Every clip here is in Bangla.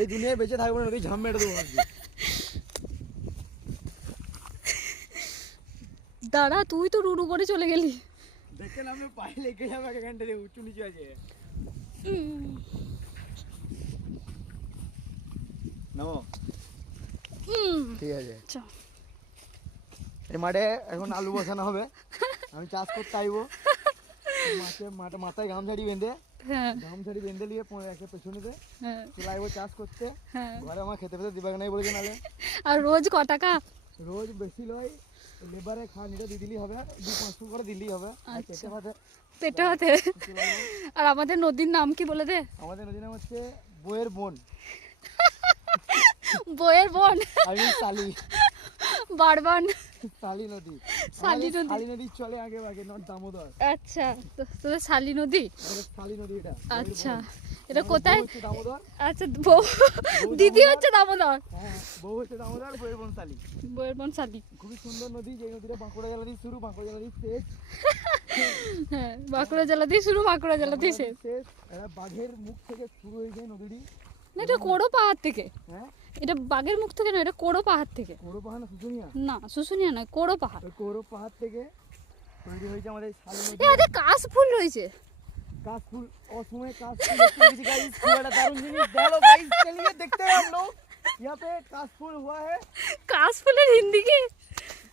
এই দুনিয়ায় বেঁচে থাকবো না, তুই ঝাম মেরে দেবো ভাবছি। দাঁড়া, তুই তো রুরু করে চলে গেলি। দেখে নামলে পায়ে লেগে যাবে এখানটা দিয়ে, উঁচু নিচু আছে। নামো, ঠিক আছে। এই মাঠে এখন আলু বসানো হবে, আমি চাষ করতে আইবো। মাথায় গামছাড়ি বেঁধে নিয়ে একটা পেছনেতে চলে আইবো চাষ করতে। ঘরে আমার খেতে পেতে দিবাগ নাই বলেছে নালে। আর রোজ ক টাকা? রোজ বেশি লয়, লেবারে খাওয়ানিটা দিয়ে দিলেই হবে, 2-500 করে দিলেই হবে। পেটে হাতে। আর আমাদের নদীর নাম কি বলে দে? আমাদের নদীর নাম হচ্ছে বইয়ের বোন। বইয়ের বোন আমি শালি বারবান শালি নদী। শালি নদী। শালি নদী চলে আগে আগে, নট দামোদর। আচ্ছা, তোদের শালি নদী। শালি নদী এটা। আচ্ছা, এটা কোথায়? দামোদর। আচ্ছা, দিদি হচ্ছে দামোদর। হ্যাঁ, বউ হচ্ছে দামোদর, বইয়ের বোন শালি। বইয়ের বোন শালি। খুবই সুন্দর নদী, যে নদীটা বাঁকুড়া জেলা দিয়ে শুরু, বাঁকুড়া জেলা দিয়ে শেষ। হ্যাঁ, বাঁকুড়া জেলা দিয়ে শুরু, বাঁকুড়া জেলা দিয়ে শেষ। বাঘের মুখ থেকে শুরু হয়ে যায় নদীটি। না, এটা কোড়ো পাহাড় থেকে। হ্যাঁ, এটা বাঘের মুখ থেকে না, এটা কোড়ো পাহাড় থেকে। কোড়ো পাহাড় না শুশুনিয়া? না, শুশুনিয়া নয়, কোড়ো পাহাড়। কোড়ো পাহাড় থেকে তৈরি হয়েছে আমাদের শালি নদী। এতে কাশ ফুল রয়েছে। काश फूल অসময়ে काश फूल देखते हैं गाइस, बड़ा दारुण जिनिस देखो गाइस, चलिए देखते हैं हम लोग। यहाँ पे काश फूल हुआ है। কাশ ফুলের হিন্দি কি?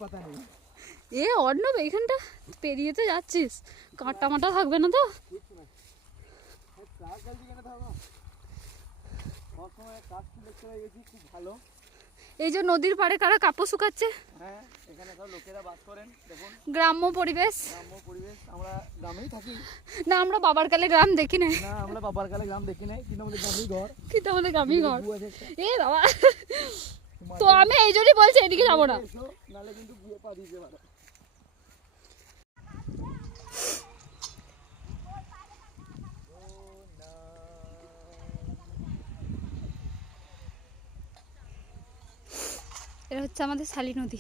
पता नहीं। এ অর্ণব, এইখানটা পেরিয়ে তো যাচ্ছিস, কাঁটা মাটা থাকবে না তো? কাশ জলদি কেন থাকবে? অসময়ে কাশ ফুল দেখতে পাই গেছি, খুব ভালো। এই যে নদীর পাড়ে কারা কাপড় শুকাচ্ছে। হ্যাঁ, এখানে সব লোকেরা বাস করেন, দেখুন গ্রাম্য পরিবেশ। গ্রাম্য পরিবেশ, আমরা গ্রামেই থাকি। না, আমরা বাবার কালে গ্রাম দেখি নাই। না, আমরা বাবার কালে গ্রাম দেখি নাই, কিন্তু আমাদের গ্রামেই ঘর। কিন্তু আমাদের গ্রামই ঘর। বউ আছে একটা। এ বাবা, তো আমি এই জন্যই বলছি এদিকে যাবো না। এসো, নালে কিন্তু বিয়ে পা দিতে পারে। এটা হচ্ছে আমাদের শালি নদী।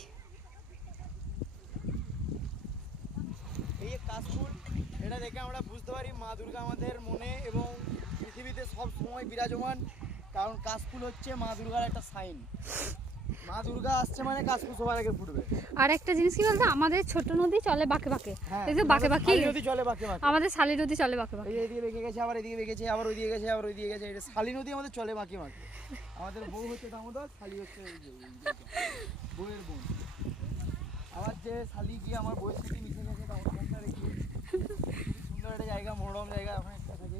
এই কাশফুল, এটা দেখে আমরা বুঝতে পারি মা দুর্গা আমাদের মনে এবং পৃথিবীতে সব সময় বিরাজমান, কারণ কাশফুল হচ্ছে মা দুর্গার একটা সাইন। মা দুর্গা আসছে মানে কাশফুল সবার আগে ফুটবে। আর একটা জিনিস কি বলতো, আমাদের ছোট নদী চলে বাঁকে বাঁকে। এই যে বাঁকে বাঁকে নদী চলে বাঁকে বাঁকে, আমাদের শালি নদী চলে বাঁকে বাঁকে। এই এদিকে বেঁকে গেছে, আবার এদিকে বেঁকেছে, আবার ওইদিকে গেছে, আবার ওইদিকে গেছে। এটা শালি নদী আমাদের চলে বাঁকে বাঁকে। আমাদের বউ হচ্ছে দামোদর, শালি হচ্ছে বউয়ের বোন। আবার যে শালি গিয়ে আমার বউয়ের সাথে মিশে গেছে, দামোদরটা রেখে সুন্দর একটা জায়গা, মনোরম জায়গা, ওখানে একটা থাকে।